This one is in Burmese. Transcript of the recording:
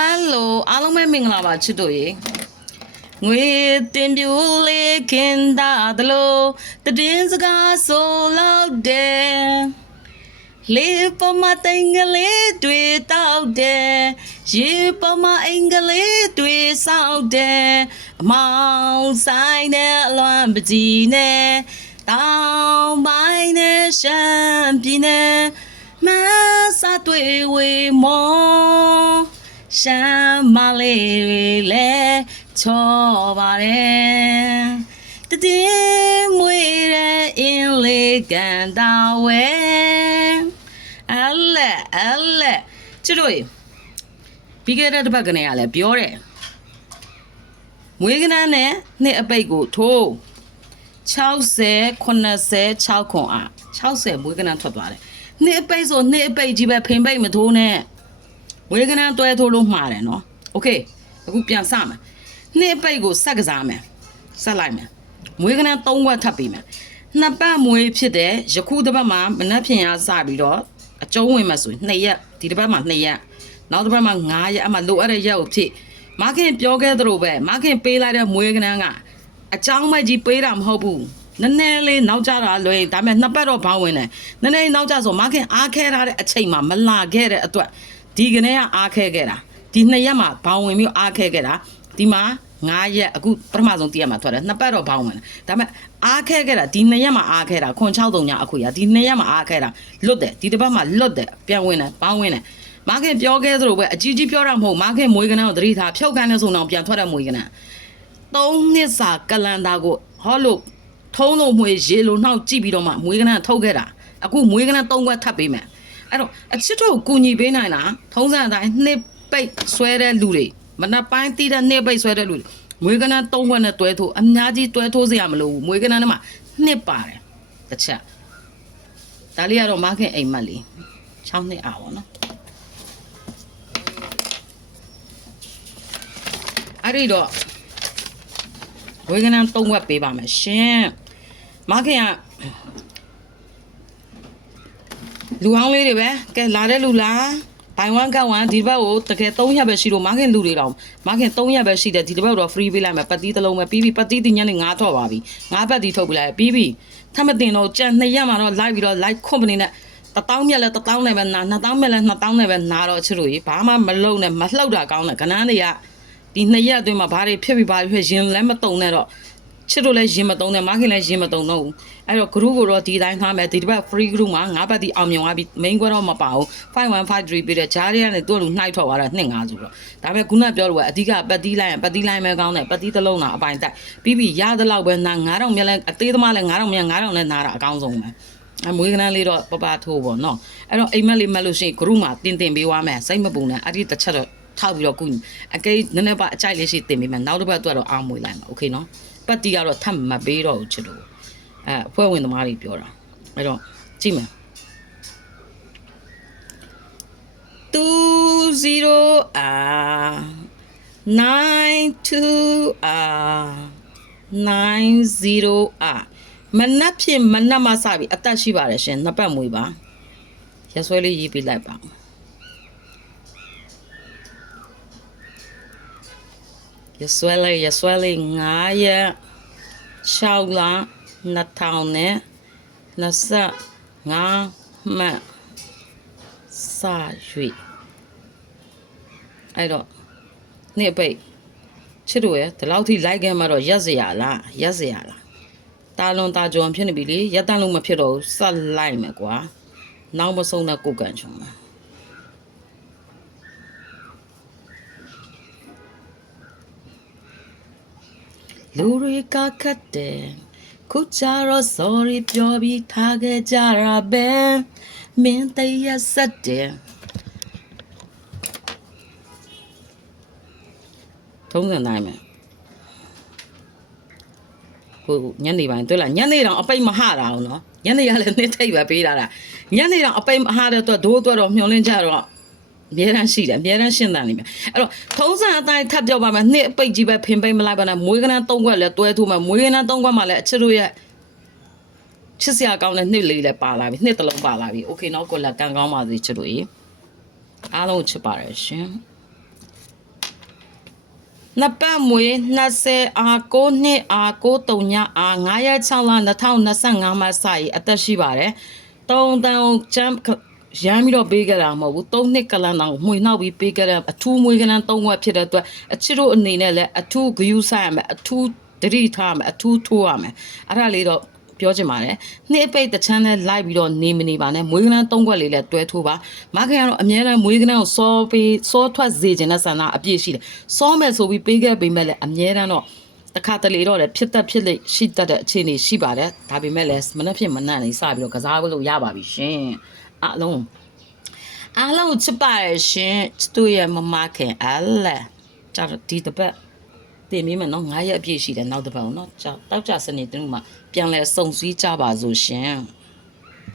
Hello အားလုံးပဲမင်္ဂလာပါချစ်တို့ရေငွေတင်ပြူလေးခင်တာတလို့တည်င်းစကားဆိုလောက်တယ်လေးပေါ်မတိုင်ကလေးတွေ့တောက်တယ်ရေပေါ်မအင်္ဂလေးတွေ့ဆောက်တယ်အမောင်ဆိုင်တဲ့အလွမ်းပကြီးနဲ့တောင်ပိုင်းနဲ့ရှမ်းပြည်နယ်မဆာတွေ့ဝေမော ရှမ်းမလေးတွေလည်းချောပါတယ်တည်မွေတဲ့အင်းလေးကန်တာဝဲအလဲအလဲချစ်တို့ရေပြီးခဲ့တဲ့တစ်ပတ်ကနေကလည်းပြောတယ်မွေးကနန်းနဲ့နှစ်အပိတ်ကိုထိုး60 80 6ခွန်အား60မွေးကနန်းထွက်သွားတယ်နှစ်အပိတ်ဆိုနှစ်အပိတ်ကြီးပဲဖိန်ပိတ်မထိုးနဲ့ ဝေကနန်းတွဲထိုးလို့မှားတယ်နော်โอเคအခုပြန်စမယ်နှစ်ပိတ်ကိုဆက်ကစားမယ်ဆက်လိုက်မယ်မွေးကနန်း၃ဝက်ထပ်ပြီးမယ်နှစ်ပတ်မွေးဖြစ်တဲ့ယခုတစ်ပတ်မှာမနှက်ဖြင်ရစပြီးတော့အကျုံးဝင်မှာဆိုရင်2ရက်ဒီတစ်ပတ်မှာ2ရက်နောက်တစ်ပတ်မှာ9ရက်အမှလိုအပ်တဲ့ရက်ကိုဖြစ်မခင်ပြောခဲ့သလိုပဲမခင်ပေးလိုက်တဲ့မွေးကနန်းကအကြောင်းမဲ့ကြီးပေးတာမဟုတ်ဘူးနည်းနည်းလေးနောက်ကြတာလွယ်ဒါပေမဲ့နှစ်ပတ်တော့ဘောင်းဝင်တယ်နည်းနည်းနောက်ကြဆိုမခင်အားခဲထားတဲ့အချိန်မှာမလာခဲ့တဲ့အတွက် ဒီကနေ့ကအားခဲခဲ့တာဒီနှစ်ရက်မှာဘောင်းဝင်ပြီးအားခဲခဲ့တာဒီမှာ9ရက်အခုပထမဆုံးတည့်ရက်မှာထွက်တယ်နှစ်ပတ်တော့ဘောင်းဝင်တယ်ဒါပေမဲ့အားခဲခဲ့တာဒီနှစ်ရက်မှာအားခဲတာခွန်6တုံညအခုရဒီနှစ်ရက်မှာအားခဲတာလွတ်တယ်ဒီတစ်ပတ်မှာလွတ်တယ်ပြန်ဝင်တယ်ဘောင်းဝင်တယ်မခင်ပြောခဲ့သလိုပဲအကြီးကြီးပြောတာမဟုတ်မခင်မွေးကနန်းကိုသတိထားဖြုတ်ကန်တဲ့ဆိုတော့ပြန်ထွက်တဲ့မွေးကနန်းသုံးနှစ်စာကလန်တာကိုဟောလို့ထုံးလုံးမွေရေလိုနှောက်ကြည့်ပြီးတော့မှမွေးကနန်းထုတ်ခဲ့တာအခုမွေးကနန်းသုံးခွက်ထပ်ပေးမယ် အဲ့တော့အချစ်တို့ကိုကူညီပေးနိုင်တာထုံးစံအတိုင်းနှစ်ပိတ်ဆွဲတဲ့လူတွေမနက်ပိုင်းတီးတဲ့နှစ်ပိတ်ဆွဲတဲ့လူတွေမွေးကနန်းသုံးခွက်နဲ့တွဲထိုးအများကြီးတွဲထိုးစရာမလိုဘူးမွေးကနန်းထဲမှာနှစ်ပါတယ်တစ်ချက်ဒါလေးကတော့မခင်အိမ်မက်လေး6နှစ်အာပါနော်အဲ့ဒီတော့ဝေကနန်း၃ဝက်ပေးပါမယ်ရှင်မခင်က လူအောင်လေးတွေပဲကဲလာတဲ့လူလားဘိုင်ဝမ်ကဝမ်ဒီဘက်ကိုတကယ်3ရက်ပဲရှိလို့မခင်လူတွေတော့မခင်3ရက်ပဲရှိတယ်ဒီတစ်ပတ်တော့ free ပေးလိုက်မယ်ပတ်တီးတစ်လုံးပဲပြီးပြီပတ်တီးတင်ညနေ9ထော့ပါပြီ9ပတ်တီးထုတ်ပြလိုက်ပြီးပြီထပ်မတင်တော့ကြံ2ရက်မှာတော့ live ပြီးတော့ live company နဲ့တပေါင်းမြက်လဲတပေါင်းနဲ့ပဲနာ2000မြက်လဲ2000နဲ့ပဲနာတော့ချစ်လို့ကြီးဘာမှမလုံနဲ့မလှုပ်တာကောင်းတယ်ခဏန်းတွေကဒီ2ရက်အတွင်းမှာဘာတွေဖြစ်ပြီးဘာတွေဖြစ်ရင်လည်းမတုံနဲ့တော့ ချစ်တို့လည်းရင်မတုံးတယ်မခင်လည်းရင်မတုံတော့ဘူးအဲ့တော့ group ကိုတော့ဒီတိုင်းထားမယ်ဒီတစ်ပတ် free group မှာ၅ပတ်ဒီအောင်မြင်သွားပြီ main ကွက်တော့မပါဘူး5153ပြီးတဲ့ဂျားတွေကနေသူ့လူနှိုက်ထွက်သွားတာ2 5ဆိုတော့ဒါပေမဲ့ခုနပြောလို့ကအဓိကပတ်တီးလိုက်ရင်ပတ်တီးလိုက်မဲကောင်းတယ်ပတ်တီးတစ်လုံးတာအပိုင်တက်ပြီးပြီးရသလောက်ပဲနာ9000မြက်လဲအသေးသမားလဲ9000မြက်9000နဲ့နာတာအကောင်းဆုံးပဲအမွေးကနန်းလေးတော့ပပထိုးပေါ့နော်အဲ့တော့အိမ်မက်လေးမက်လို့ရှိရင် group မှာတင်တင်ပေးသွားမယ်စိတ်မပူနဲ့အဲ့ဒီတစ်ချက်တော့ ထောက်ပြီးတော့ကုညီအကိနည်းနည်းပါအကြိုက်လေးရှိတင်ပေးမယ်နောက်တစ်ပတ်အတွက်တော့အားမွေးလိုက်မှာโอเคနော် ပတ်တီကတော့ထပ်မပေးတော့ဘူးချစ်တို့အဲအဖွဲ့ဝင်သမားတွေပြောတာအဲ့တော့ကြည့်မယ်20 ah 92 ah 90 ah မနက်ဖြင့်မနက်မှစပြီအသက်ရှိပါတယ်ရှင်နှစ်ပတ်မွေးပါရဆွဲလေးရေးပေးလိုက်ပါ ရဆွဲလေးရဆွဲလေး9ရက်6လ2000နဲ့25မှတ်စ၍အဲ့တော့နေ့ပိတ်ချစ်တို့ရဲ့ဒီလောက်ထိလိုက်ခဲ့မှတော့ရက်စရာလားရက်စရာလားတာလွန်တာကြုံဖြစ်နေပြီလေရက်တန်းလုံးမဖြစ်တော့ဘူးဆက်လိုက်မယ်ကွာနောက်မဆုံးတဲ့ကိုကန်ချုံမှာ လူတွေကခတ်တယ်ခုကြတော့ sorry ပြောပြီးထားခဲ့ကြတာပဲမင်းတရဆက်တယ်ထုံးစံတိုင်းမယ်ဟိုညနေပိုင်းတွေ့လားညနေတောင်အပိတ်မဟတာအောင်နော်ညနေကလည်းနှစ်ထိပ်ပဲပေးတာတာညနေတောင်အပိတ်မဟတဲ့အတွက်ဒိုးအတွက်တော့မျောလင်းကြတော့ အများရန်ရှိတယ်အများရန်ရှင်းတယ်နေမယ်အဲ့တော့ထုံးစံအတိုင်းထပ်ပြောပါမယ်နှစ်အပိတ်ကြီးပဲဖင်ပိတ်မလိုက်ပါနဲ့မွေးကနန်း၃ခွက်လဲတွဲထိုးမယ်မွေးကနန်း၃ခွက်မှလည်းအချစ်တို့ရဲ့ချစ်စရာကောင်းတဲ့နှစ်လေးလည်းပါလာပြီနှစ်တစ်လုံးပါလာပြီโอเคနော်ကိုလက်ကံကောင်းပါစေချစ်တို့ရေအားလုံးကိုချစ်ပါတယ်ရှင် နှစ်ပတ်မွေ20အာ9နှစ်အာ9 3ညအာ9ရက်6လ2025မှာစရေးအသက်ရှိပါတယ်။တုံတန်ချမ်း ရမ်းပြီးတော့ပေးကြတာမဟုတ်ဘူး။3နှစ်ကလန်တောင်မှွေနှောက်ပြီးပေးကြတဲ့အထူးမွေကလန်3ဝက်ဖြစ်တဲ့အတွက်အချစ်တို့အနေနဲ့လည်းအထူးဂယူးဆိုင်ရမယ်အထူးတတိထားရမယ်အထူးထိုးရမယ်။အဲ့ဒါလေးတော့ပြောချင်ပါတယ်။နှစ်အပိတ်တစ်ချမ်းနဲ့လိုက်ပြီးတော့နေမနေပါနဲ့မွေးကနန်းသုံးခွက်လေးလည်းတွဲထိုးပါ။မခင်ကတော့အများနဲ့မွေးကနန်းကိုစောပေးစောထွက်စေခြင်းနဲ့ဆန္ဒအပြည့်ရှိတယ်။စောမယ်ဆိုပြီးပေးခဲ့ပေးမဲ့လည်းအများတန်းတော့တခါတလေတော့လည်းဖြစ်သက်ဖြစ်လိရှိတတ်တဲ့အခြေအနေရှိပါတယ်။ဒါပေမဲ့လည်းမနှက်ဖြစ်မနှံ့နေစပြီးတော့ကစားလို့ရပါပြီရှင်။ အားလုံးအားလုံးချစ်ပါရဲ့ရှင်ချစ်တို့ရဲ့မမခင်အလဲကြတော့ဒီတစ်ပတ်တင်မိမယ်နော်9ရက်အပြည့်ရှိတယ်နောက်တစ်ပတ်နော်ကြောက်တောက်ကြစနေတူမှာပြန်လဲစုံစည်းကြပါစို့ရှင်